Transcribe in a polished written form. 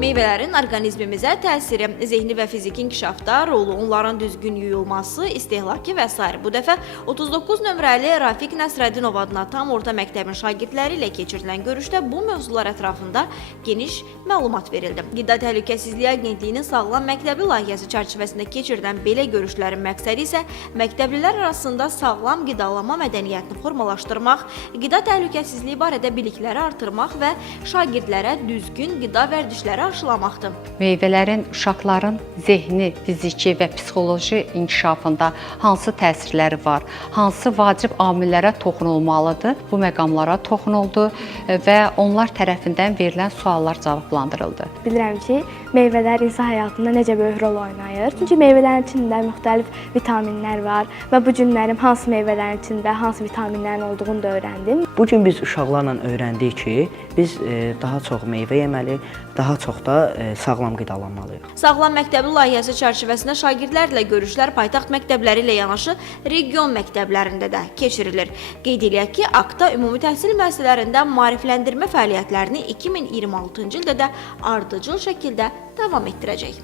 Meyvələrin orqanizmimizə təsiri, zehni və fiziki inkişafda rolu, onların düzgün yuyulması, istehlakı və s. Bu dəfə 39 nömrəli Rafiq Nəsrəddinov adına tam orta məktəbin şagirdləri ilə keçirilən görüşdə bu mövzular ətrafında geniş məlumat verildi. Qida Təhlükəsizliyi Agentliyinin Sağlam Məktəbi layihəsi çərçivəsində keçirilən belə görüşlərin məqsədi isə məktəblilər arasında sağlam qidalanma mədəniyyətini formalaşdırmaq, qida təhlükəsizliyi barədə bilikləri artırmaq və şagirdlərə düzgün qida vərdişləri aşılamaqdır. Meyvələrin uşaqların zehni, fiziki və psixoloji inkişafında hansı təsirləri var, hansı vacib amillərə toxunulmalıdır? Bu məqamlara toxunuldu və onlar tərəfindən verilən suallar cavablandırıldı. Bilirəm ki, meyvələr insan həyatında necə böyük rol oynayır. Çünki meyvələrin içində müxtəlif vitaminlər var və bu günlərim hansı meyvələrin içində hansı vitaminlərin olduğunu da öyrəndim. Bu gün biz uşaqlarla öyrəndik ki, biz daha çox meyvə yeməli, daha çox da sağlam qidalanmalıyıq. Sağlam məktəbi layihəsi çərçivəsində şagirdlərlə görüşlər paytaxt məktəbləri ilə yanaşı region məktəblərində də keçirilir. Qeyd eləyək ki, AKTA ümumi təhsil müəssisələrində maarifləndirmə fəaliyyətlərini 2026-cı ildə də ardıcıl şəkildə davam etdirəcək.